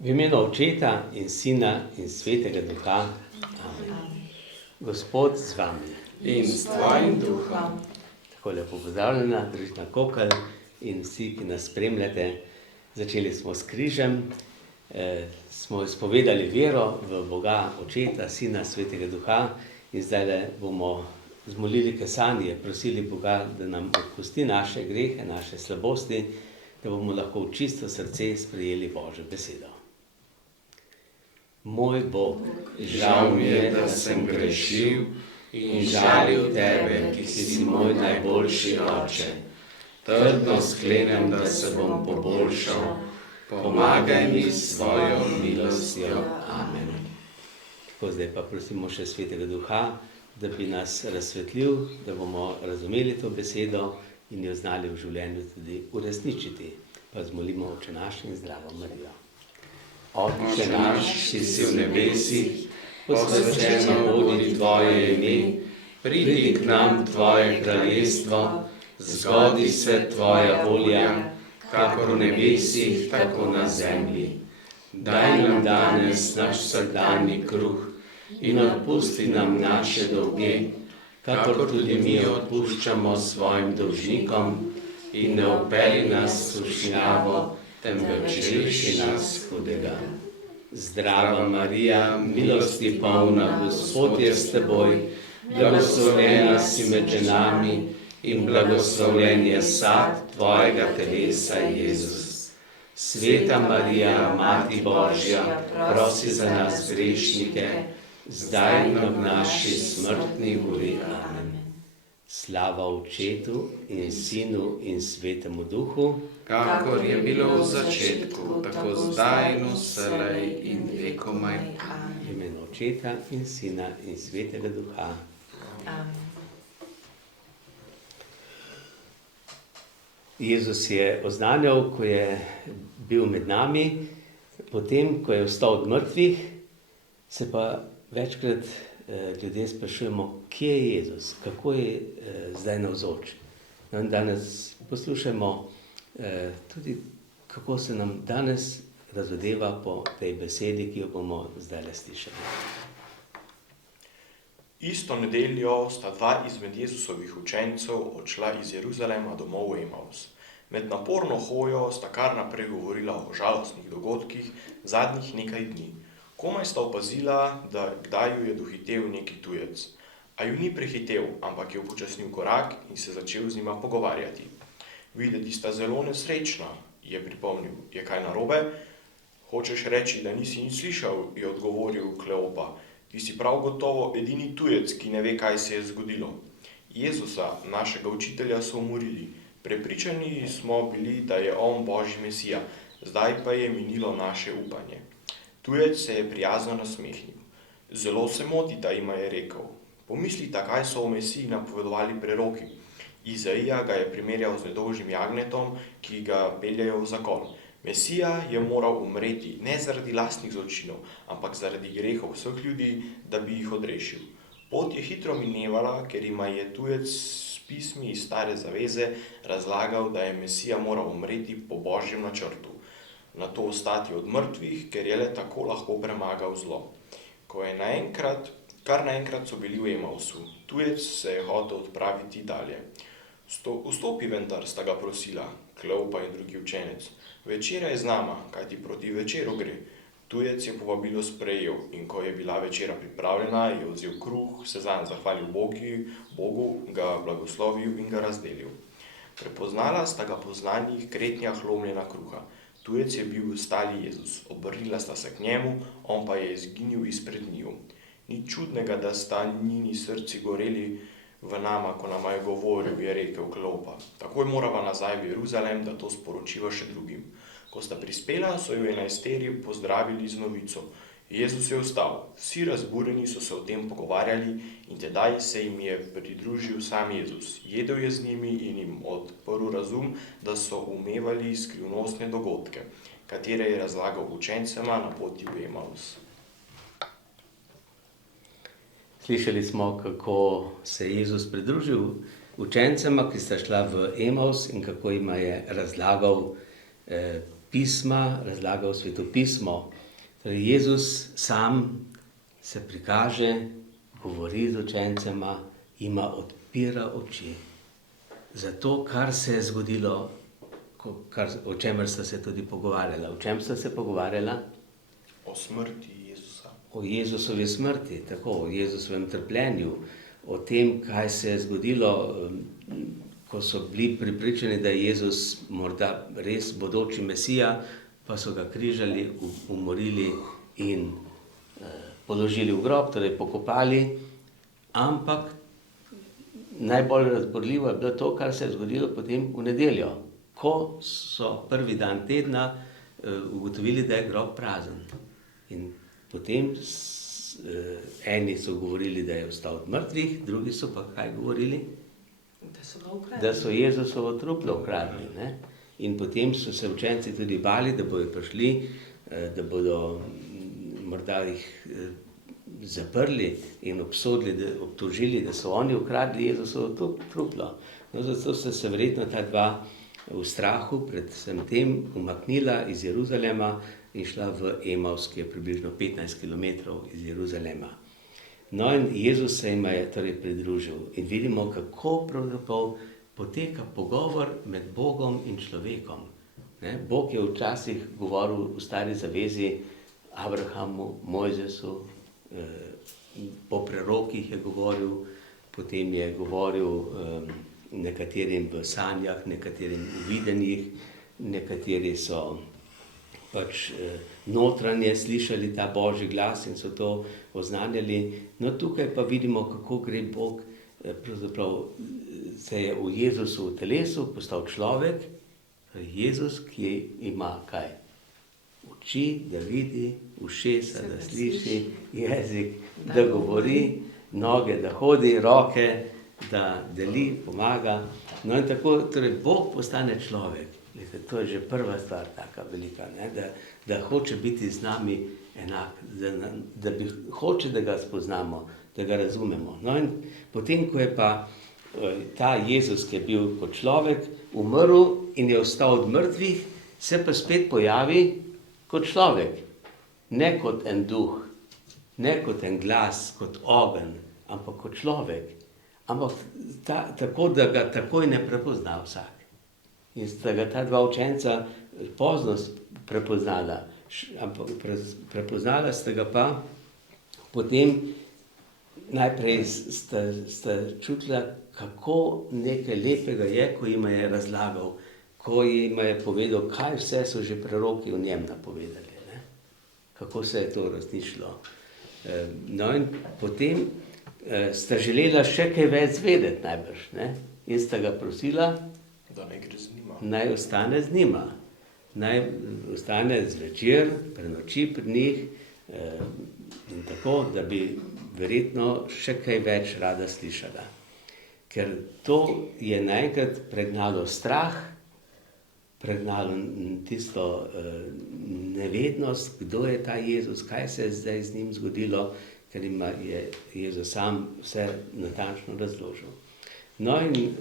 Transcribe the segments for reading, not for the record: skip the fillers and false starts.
V imenu Očeta in Sina in Svetega Duha. Amen. Gospod z vami. In s tvojim duhom. Tako lepo pozdravljena, družina Kokelj in vsi, ki nas spremljate. Začeli smo s križem, smo izpovedali vero v Boga, Očeta, Sina, Svetega Duha in zdaj bomo zmolili kesanje, prosili Boga, da nam odpusti naše grehe, naše slabosti, da bomo lahko v čisto srce sprejeli Božjo besedo. Moj Bog, Žal mi je, da sem grešil in žalil tebe, ki si moj najboljši oče. Trdno sklenem, da se bom poboljšal. Pomagaj mi s svojo milostjo. Amen. Tako, zdaj pa prosimo še Svetega Duha, da bi nas razsvetlil, da bomo razumeli to besedo in jo znali v življenju tudi uresničiti. Pa zmolimo Oče naš in zdravo Marijo. Oče naš, ki si v nebesih, posvečeno bodi tvoje ime, pridi k nam tvoje kraljestvo, zgodi se tvoja volja, kakor v nebesih, tako na zemlji. Daj nam danes naš vsakdanji kruh in odpusti nam naše dolge, kakor tudi mi odpuščamo svojim dolžnikom, in ne vpelji nas v skušnjavo, temveč reši nas hudega. Zdrava Marija, milosti polna, Gospod je s teboj, blagoslovljena si med ženami in blagoslovljen je sad tvojega telesa, Jezus. Sveta Marija, Mati Božja, prosi za nas grešnike, zdaj in ob naši smrtni uri. Amen. Slava Očetu in Sinu in Svetemu Duhu, Kakor je bilo v začetku, tako zdaj in vselej in vekomaj. v imenu Očeta in Sina in Svetega Duha. Jezus je oznanjal, ko je bil med nami, potem, ko je vstal od mrtvih, se pa večkrat ljudje sprašujemo, kje je Jezus, kako je zdaj navzoč. No, in danes poslušajmo tudi, kako se nam danes razodeva po tej besedi, ki jo bomo zdaj slišali. Isto nedeljo sta dva izmed Jezusovih učencev odšla iz Jeruzalema domov v Emaus. Med naporno hojo sta kar naprej govorila o žalostnih dogodkih zadnjih nekaj dni. Komaj sta opazila, da kdaj ju je dohitel neki tujec. A ju ni prehitel, ampak je upočasnil korak in se začel z njima pogovarjati. Videti sta zelo nesrečna, je pripomnil. Je kaj narobe? Hočeš reči, da nisi nič slišal, je odgovoril Kleopa. Ti si prav gotovo edini tujec, ki ne ve, kaj se je zgodilo. Jezusa, našega učitelja, so umorili. Prepričani smo bili, da je on Božji Mesija, zdaj pa je minilo naše upanje. Tujec se je prijazno nasmehnil. Zelo se motita, jima je rekel. Pomislita, kaj so o Mesiji napovedovali preroki. Izaija ga je primerjal z nedolžnim jagnetom, ki ga peljejo v zakol. Mesija je moral umreti ne zaradi lastnih zločinov, ampak zaradi grehov vseh ljudi, da bi jih odrešil. Pot je hitro minevala, ker jima je tujec s pismi iz Stare zaveze razlagal, da je Mesija moral umreti po Božjem načrtu. Nato ostati od mrtvih, ker je le tako lahko premagal zlo. Kar naenkrat so bili v Emausu. Tujec se je hotel odpraviti dalje. Vstopi vendar, sta ga prosila, Kleopa in drugi učenec. Večera je z nama, kajti proti večeru gre. Tujec je povabilo sprejel in ko je bila večera pripravljena, je vzel kruh, se zanj zahvalil Bogu, ga blagoslovil in ga razdelil. Prepoznala sta ga po znanih kretnjah lomljena kruha. Tujec je bil stali Jezus, obrnila sta se k njemu, on pa je izginil izpred njiju. Ni čudnega, da sta njini srci goreli v nama, ko nama je govoril, je rekel Kleopa. Takoj morava nazaj v Jeruzalem, da to sporočiva še drugim. Ko sta prispela, so jo enajsteri pozdravili z novico. Jezus je vstal. Vsi razburjeni so se o tem pogovarjali in tedaj se jim je pridružil sam Jezus. Jedel je z njimi in jim odprl razum, da so umevali skrivnostne dogodke, katere je razlagal učencema na poti v Emaus. Slišali smo, kako se je Jezus pridružil učencema, ki sta šla v Emaus in kako jima je razlagal pisma, razlagal svetopismo. Torej, Jezus sam se prikaže, govori z učencema, ima odpira oči. Zato, kar se je zgodilo, o čemer sta se tudi pogovarjala. O čem sta se pogovarjala? O smrti Jezusa. O Jezusovi smrti, tako, o Jezusovem trpljenju, o tem, kaj se je zgodilo, ko so bili pripričani, da je Jezus morda res bodoči Mesija, pa so ga križali, umorili in položili v grob, torej pokopali. Ampak najbolj razborljivo je bilo to, kar se je zgodilo potem v nedeljo, ko so prvi dan tedna ugotovili, da je grob prazen. In potem eni so govorili, da je vstal od mrtvih, drugi so pa kaj govorili? Da so Jezusovo truplo ukradli. Ne? In potem so se učenci tudi bali, da bodo prišli, da bodo morda jih zaprli in obtožili, da so oni ukradli Jezusovo truplo. No, zato so se verjetno ta dva v strahu pred vsem tem umaknila iz Jeruzalema in šla v Emavs, ki je približno 15 km iz Jeruzalema. No in Jezus se jim je torej pridružil in vidimo, kako pravzaprav poteka pogovor med Bogom in človekom. Ne? Bog je včasih govoril v Stari zavezi Abrahamu, Mojzesu, po prerokih je govoril, potem je govoril nekaterim v sanjah, nekaterim v videnjih, nekateri so pač notranje slišali ta Božji glas in so to oznanjali. No tukaj pa vidimo, kako gre Bog, pravzaprav se je v Jezusu v telesu postal človek, Jezus, ki ima kaj? Oči, da vidi, ušesa, da sliši, jezik, da govori, noge, da hodi, roke, da deli, pomaga. No in tako, torej Bog postane človek. To je že prva stvar taka velika, ne? Da hoče biti z nami enak, da hoče, da ga spoznamo, da ga razumemo. No in potem, ko je pa ta Jezus, ki je bil kot človek, umrl in je vstal od mrtvih, se pa spet pojavi kot človek. Ne kot en duh, ne kot en glas, kot ogenj, ampak kot človek. Ampak tako, da ga takoj ne prepozna vsak. In sta ga ta dva učenca pozno prepoznala. Ampak prepoznala sta ga pa, potem najprej sta čutila, kako nekaj lepega je, ko jima je razlagal, ko jima je povedal, kaj vse so že preroki o njem napovedali. Ne? Kako se je to raznišlo. No in potem sta želela še kaj več vedeti najbrž. Ne? In sta ga prosila, da naj gre z njima. Naj ostane z njima. Naj ostane zvečer, prenoči pri njih in tako, da bi verjetno še kaj več rada slišala. Ker to je naenkrat pregnalo strah, pregnalo tisto nevednost, kdo je ta Jezus, kaj se je zdaj z njim zgodilo, ker jim je Jezus sam vse natančno razložil. No in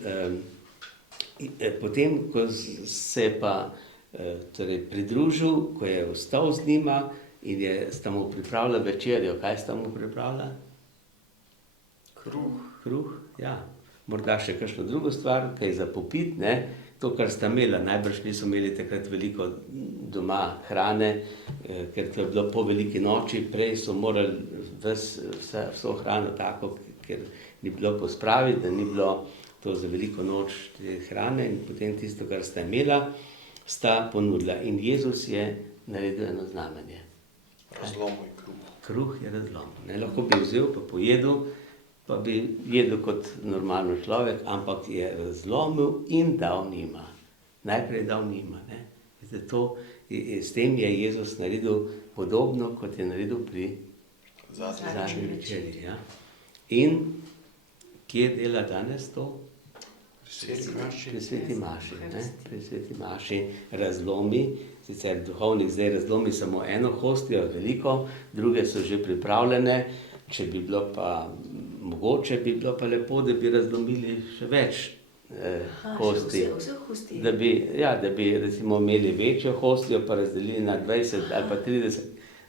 potem, ko se je pa torej pridružil, ko je ostal z njima in sta mu pripravila večerjo, kaj sta mu pripravila? Kruh, ja. Morda še kakšno drugo stvar, kaj za popit, ne? To, kar sta imela, najbrž niso imeli takrat veliko doma hrane, ker to je bilo po veliki noči, prej so morali vso hrano tako, ker ni bilo ko spraviti, da ni bilo to za veliko noč hrane in potem tisto, kar sta imela, sta ponudila. In Jezus je naredil eno znamenje. Razlomil je kruh. Kruh je razlomil. Ne, lahko bi vzel, pa pojedel, pa bi jedel kot normalno človek, ampak je razlomil in dal njima. Najprej dal njima. Ne. Zato s tem je Jezus naredil podobno, kot je naredil pri zadnji večerji. Ja. In kje dela danes to? Pri sveti maši. Pri sveti maši razlomi, sicer duhovnik zdaj razlomi samo eno hostijo, veliko, druge so že pripravljene, če bi bilo pa mogoče, bi bilo pa lepo, da bi razlomili še več kosti. Vse kosti. Da bi recimo imeli večjo hostijo, pa razdelili na 20 ali pa 30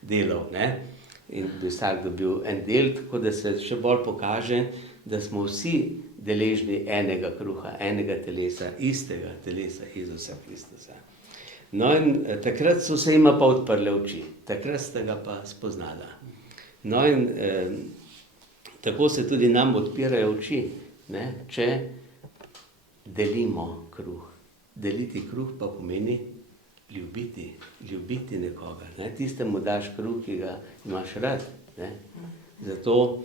delov, ne? In bi vsak dobil en del, tako da se še bolj pokaže, da smo vsi deležni enega kruha, enega telesa, istega telesa Jezusa Kristusa. No in takrat so se jima pa odprle oči, takrat sta ga pa spoznala. No in tako se tudi nam odpirajo oči, ne? Če delimo kruh. Deliti kruh pa pomeni ljubiti nekoga. Ne? Tistemu daš kruh, ki ga imaš rad. Ne? Zato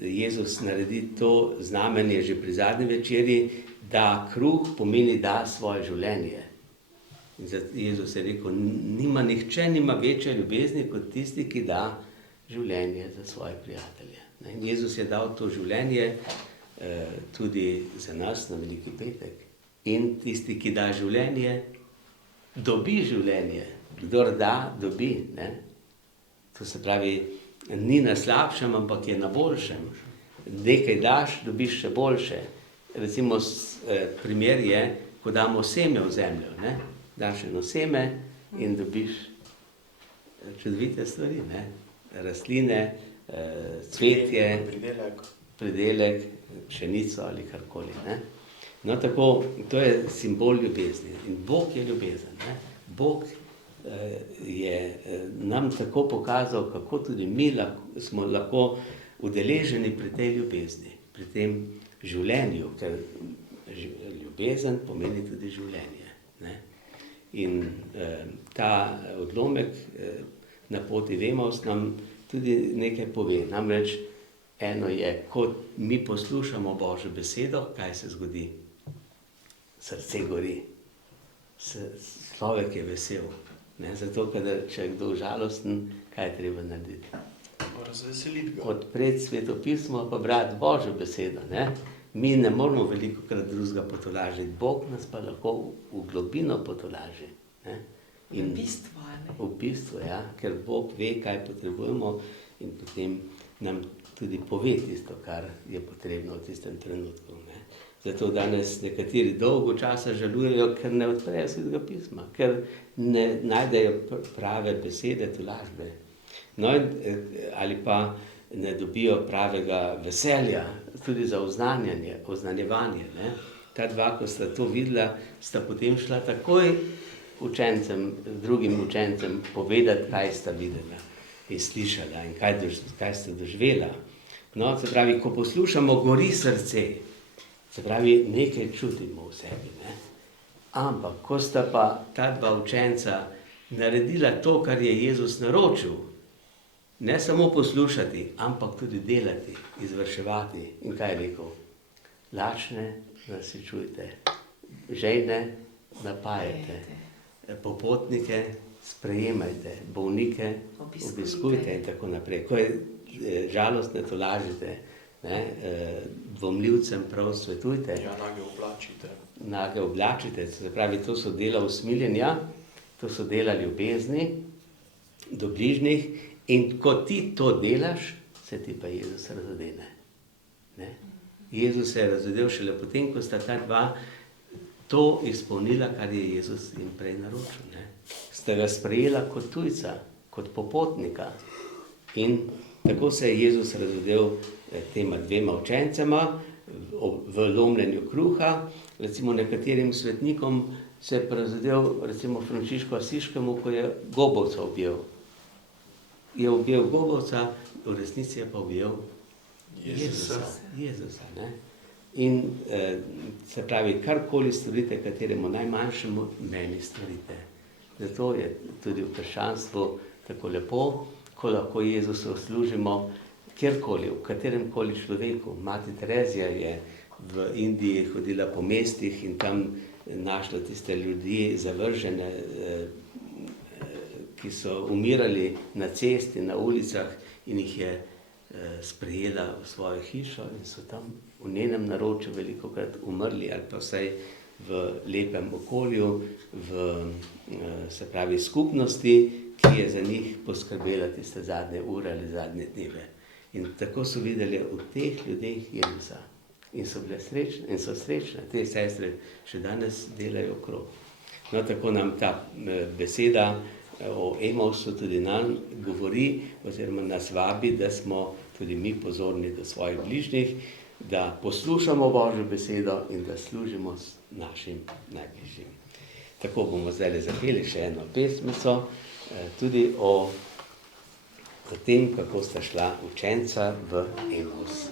Jezus naredi to znamenje že pri zadnji večerji, da kruh pomeni da svoje življenje. In Jezus je rekel, nihče nima večje ljubezni kot tisti, ki da življenje za svoje prijatelje. In Jezus je dal to življenje tudi za nas na Veliki petek. In tisti, ki da življenje, dobi življenje. Kdor da, dobi. Ne? To se pravi, ni na slabšem, ampak je na boljšem. Nekaj daš, dobiš še boljše. Recimo, primer je, ko damo seme v zemljo. Ne? Daš eno seme in dobiš čudovite stvari. Ne? Rastline, cvetje, pridelek, pšenico ali karkoli. Ne? No tako, to je simbol ljubezni. In Bog je ljubezen. Ne? Bog je nam tako pokazal, kako tudi mi smo lahko udeleženi pri tej ljubezni, pri tem življenju, ker ljubezen pomeni tudi življenje. Ne? In ta odlomek na poti v Emaus nam tudi nekaj pove. Namreč eno je, ko mi poslušamo Božjo besedo, kaj se zgodi? Srce gori, človek je vesel. Ne? Zato, če je kdo žalosten, kaj je treba narediti? Razveseliti ga. Odpreti svetopismo, pa brati Božjo besedo. Ne? Mi ne moramo velikokrat drugega potolažiti, Bog nas pa lahko v globino potolaži. Ne? In v bistvu, ja, ker Bog ve, kaj potrebujemo in potem nam tudi pove tisto, kar je potrebno v tistem trenutku. Ne? Zato danes nekateri dolgo časa žalujejo, ker ne odprejo Svetega pisma, ker ne najdejo prave besede, tolažbe. No, ali pa ne dobijo pravega veselja, tudi za oznanjevanje. Ne? Ta dva, ko sta to videla, sta potem šla takoj drugim učencem povedati, kaj sta videla in slišala in kaj sta doživela. No, se pravi, ko poslušamo, gori srce. Se pravi, nekaj čutimo v sebi. Ne? Ampak, ko sta pa ta dva učenca naredila to, kar je Jezus naročil, ne samo poslušati, ampak tudi delati, izvrševati. In kaj je rekel? Lačne nasičujte, žejne napajajte, popotnike sprejemajte, bolnike obiskujte in tako naprej. Ko je žalostne, tolažite, dvomljivcem prav svetujte. Ja, nage oblačite. Nage oblačite, se pravi, to so dela usmiljenja, to so dela ljubezni do bližnjih in ko ti to delaš, se ti pa Jezus razodene. Ne? Jezus se je razodel šele potem, ko sta ta dva to izpolnila, kar je Jezus jim prej naročil. Ne? Sta ga sprejela kot tujca, kot popotnika in tako se je Jezus razodel tema dvema učencema v lomljenju kruha. Recimo nekaterim svetnikom se je razodel, recimo Frančišku Asiškemu, ko je gobovca objel. Je objel gobovca, v resnici je pa objel Jezusa. Ne? In se pravi, karkoli storite, kateremu najmanjšemu, meni storite. Zato je tudi v krščanstvu tako lepo, ko lahko Jezusu služimo kjerkoli, v katerem koli človeku. Mati Terezija je v Indiji hodila po mestih in tam našla tiste ljudi zavržene, ki so umirali na cesti, na ulicah in jih je sprejela v svojo hišo in so tam v njenem naročju velikokrat umrli ali pa vsaj v lepem okolju, se pravi skupnosti, ki je za njih poskrbela tiste zadnje ure ali zadnje dneve. In tako so videli v teh ljudeh Jezusa. in so bile srečne, in so srečne. Te sestre še danes delajo okrog. No, tako nam ta beseda o Emausu tudi nam govori, oziroma nas vabi, da smo tudi mi pozorni do svojih bližnjih, da poslušamo Božjo besedo in da služimo našim najbližjim. Tako bomo zdaj zapeli še eno pesmico, tudi o tem, kako sta šla učenca v Emaus.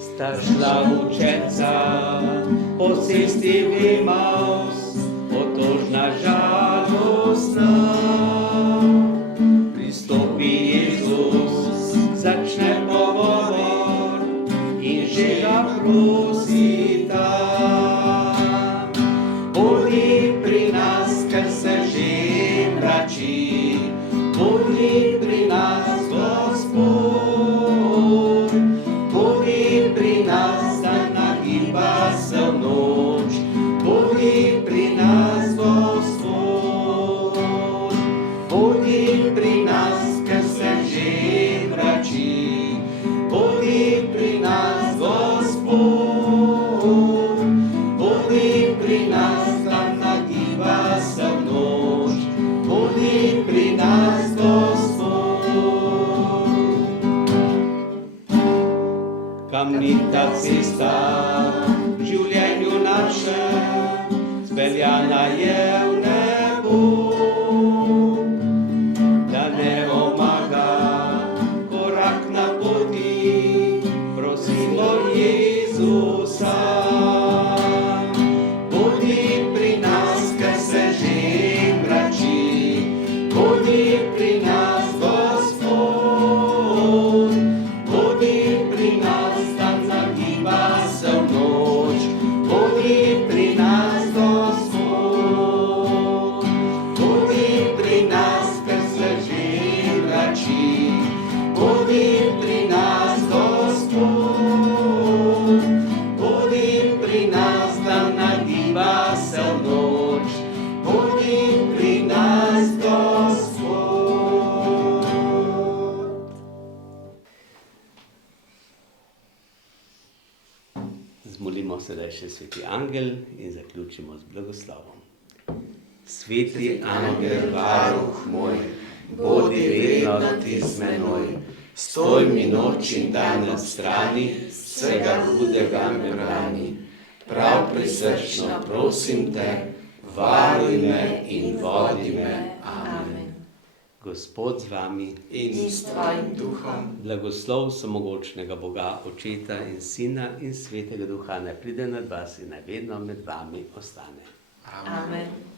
Sta šla učenca po cesti v Emaus, otožna, žalostna. Pristopi Jezus, začne pogovor in že ga prosi tam. Bodi pri nas, ker se že mrači, bodi pri nas, Gospod. Bodi pri nas, da nagiba se v noč, bodi pri nas, Gospod. Bodi pri nas, ker se že mrači, bodi pri nas, Gospod. Bodi pri nas, da nagiba se v noč, bodi pri nas, Gospod. Kamnita cesta v življenju našem, speljana je v nebu, da ne omaga korak na poti, prosimo Jezusa. Bodi pri nas, ker se že mrači, bodi pri nas, Gospod. Bodi pri nas, da nagiba se v noč, bodi pri nas, Gospod. Bodi pri nas, ker se že mrači, bodi pri nas, Gospod. Bodi pri nas, da nagiba se v noč, bodi pri nas, Gospod. Zmolimo sedaj še sveti angel in zaključimo z blagoslovom. Sveti angel, varuh moj, bodi vedno ti z menoj, stoj mi noč in dan na strani, vsega hudega me brani. Prav prisrčno prosim te, varuj me in vodi me. Amen. Gospod z vami In s tvojim duhom. Blagoslov vsemogočnega Boga, Očeta in Sina in Svetega Duha, naj pride nad vas in naj vedno med vami ostane. Amen.